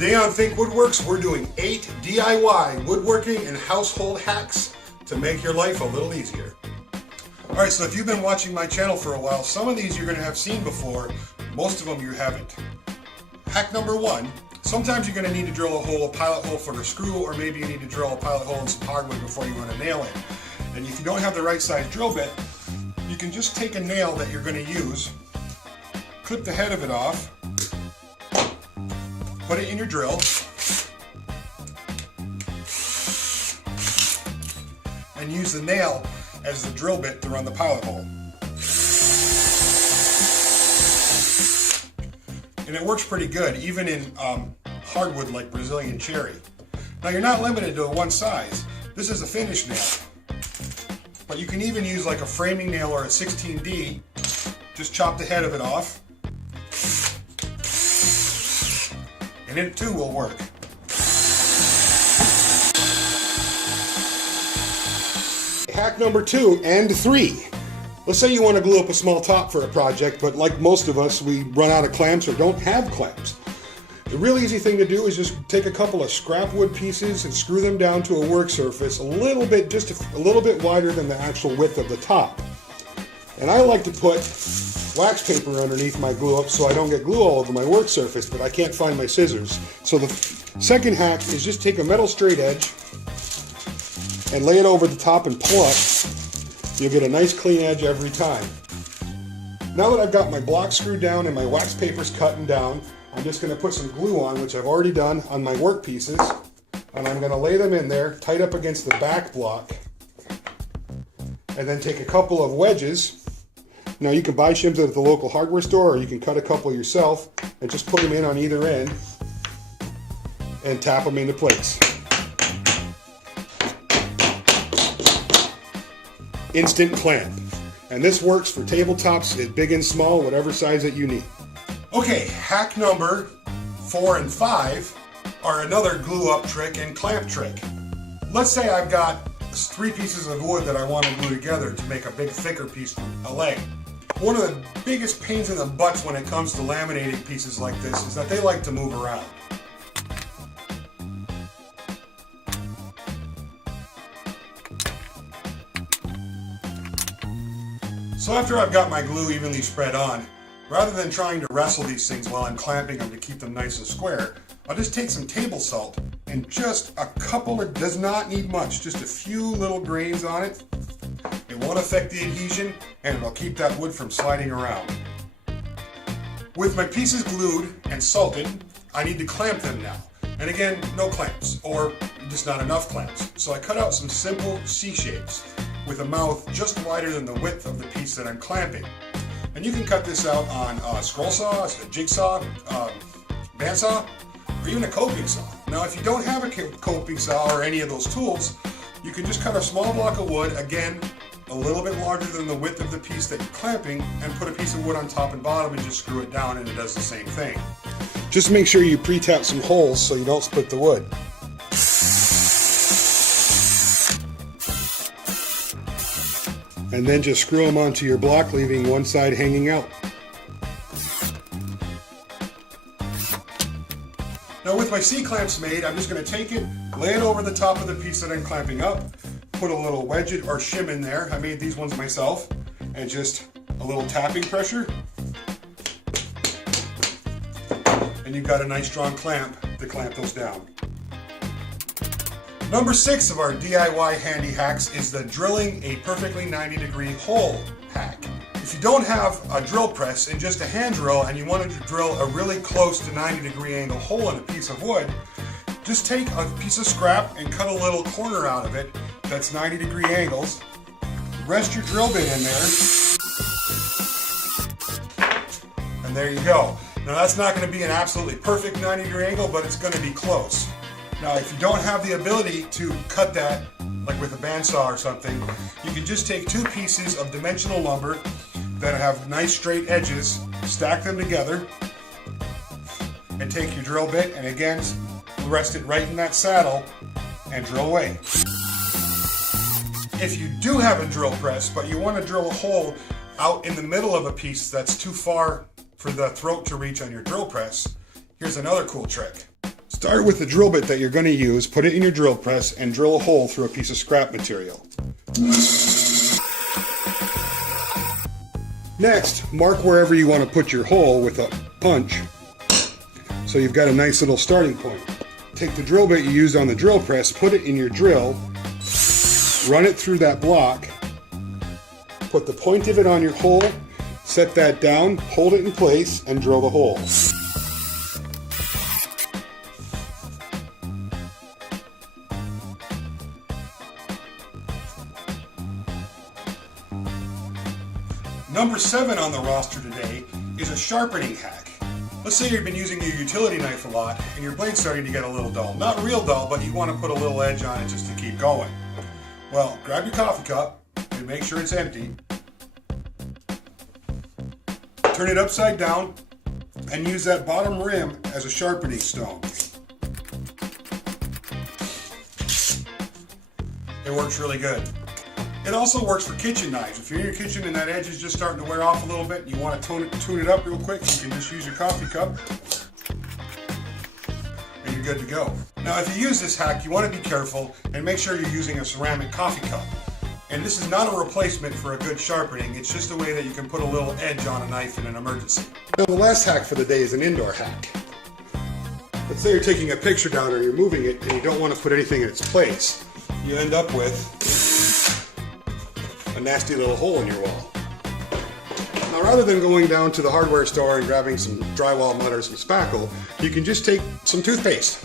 Today on Think Woodworks, we're doing 8 DIY woodworking and household hacks to make your life a little easier. Alright, so if you've been watching my channel for a while, some of these you're going to have seen before, most of them you haven't. Hack number 1, sometimes you're going to need to drill a pilot hole for a screw, or maybe you need to drill a pilot hole in some hardwood before you run a nail in. And if you don't have the right size drill bit, you can just take a nail that you're going to use, clip the head of it off, put it in your drill, and use the nail as the drill bit to run the pilot hole. And it works pretty good, even in hardwood like Brazilian cherry. Now you're not limited to one size. This is a finish nail. But you can even use like a framing nail or a 16D. Just chop the head of it off. And it too will work. Hack number 2 and 3. Let's say you want to glue up a small top for a project, but like most of us, we run out of clamps or don't have clamps. The really easy thing to do is just take a couple of scrap wood pieces and screw them down to a work surface just a little bit wider than the actual width of the top. And I like to put wax paper underneath my glue up so I don't get glue all over my work surface, but I can't find my scissors. So the second hack is just take a metal straight edge and lay it over the top and pull up. You'll get a nice clean edge every time. Now that I've got my block screwed down and my wax paper's cut and down, I'm just going to put some glue on, which I've already done on my work pieces, and I'm going to lay them in there, tight up against the back block, and then take a couple of wedges. Now you can buy shims at the local hardware store, or you can cut a couple yourself and just put them in on either end and tap them into place. Instant clamp. And this works for tabletops, big and small, whatever size that you need. Okay, hack number 4 and 5 are another glue up trick and clamp trick. Let's say I've got 3 pieces of wood that I want to glue together to make a big thicker piece, a leg. One of the biggest pains in the butts when it comes to laminating pieces like this is that they like to move around. So after I've got my glue evenly spread on, rather than trying to wrestle these things while I'm clamping them to keep them nice and square, I'll just take some table salt and just a couple, it does not need much, just a few little grains on it. It won't affect the adhesion and it'll keep that wood from sliding around. With my pieces glued and salted, I need to clamp them now. And again, no clamps, or just not enough clamps. So I cut out some simple C-shapes with a mouth just wider than the width of the piece that I'm clamping. And you can cut this out on a scroll saw, a jigsaw, bandsaw, or even a coping saw. Now if you don't have a coping saw or any of those tools, you can just cut a small block of wood, again, a little bit larger than the width of the piece that you're clamping, and put a piece of wood on top and bottom and just screw it down and it does the same thing. Just make sure you pre-tap some holes so you don't split the wood. And then just screw them onto your block, leaving one side hanging out. Now with my C-clamps made, I'm just going to take it, lay it over the top of the piece that I'm clamping up, put a little wedge or shim in there. I made these ones myself, and just a little tapping pressure. And you've got a nice strong clamp to clamp those down. Number 6 of our DIY handy hacks is the drilling a perfectly 90-degree hole hack. If you don't have a drill press and just a hand drill and you wanted to drill a really close to 90-degree angle hole in a piece of wood, just take a piece of scrap and cut a little corner out of it that's 90-degree angles. Rest your drill bit in there. And there you go. Now that's not going to be an absolutely perfect 90-degree angle, but it's going to be close. Now if you don't have the ability to cut that, like with a bandsaw or something, you can just take 2 pieces of dimensional lumber that have nice straight edges, stack them together, and take your drill bit and again rest it right in that saddle and drill away. If you do have a drill press but you want to drill a hole out in the middle of a piece that's too far for the throat to reach on your drill press, here's another cool trick. Start with the drill bit that you're going to use, put it in your drill press, and drill a hole through a piece of scrap material. Next, mark wherever you want to put your hole with a punch, so you've got a nice little starting point. Take the drill bit you used on the drill press, put it in your drill, run it through that block, put the point of it on your hole, set that down, hold it in place, and drill the hole. Number 7 on the roster today is a sharpening hack. Let's say you've been using your utility knife a lot and your blade's starting to get a little dull. Not real dull, but you want to put a little edge on it just to keep going. Well, grab your coffee cup and make sure it's empty. Turn it upside down and use that bottom rim as a sharpening stone. It works really good. It also works for kitchen knives. If you're in your kitchen and that edge is just starting to wear off a little bit and you want to tune it up real quick, you can just use your coffee cup and you're good to go. Now, if you use this hack, you want to be careful and make sure you're using a ceramic coffee cup. And this is not a replacement for a good sharpening. It's just a way that you can put a little edge on a knife in an emergency. Now, the last hack for the day is an indoor hack. Let's say you're taking a picture down or you're moving it and you don't want to put anything in its place. You end up with a nasty little hole in your wall. Now, rather than going down to the hardware store and grabbing some drywall mud or some spackle, you can just take some toothpaste.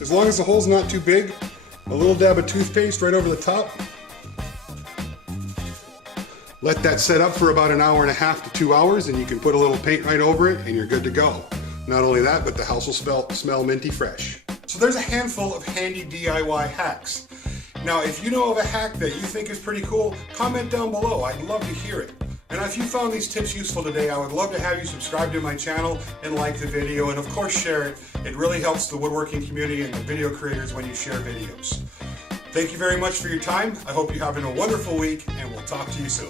As long as the hole's not too big, a little dab of toothpaste right over the top. Let that set up for about 1.5 to 2 hours and you can put a little paint right over it and you're good to go. Not only that, but the house will smell minty fresh. So there's a handful of handy DIY hacks. Now, if you know of a hack that you think is pretty cool, comment down below. I'd love to hear it. And if you found these tips useful today, I would love to have you subscribe to my channel and like the video, and of course share it. It really helps the woodworking community and the video creators when you share videos. Thank you very much for your time. I hope you're having a wonderful week, and we'll talk to you soon.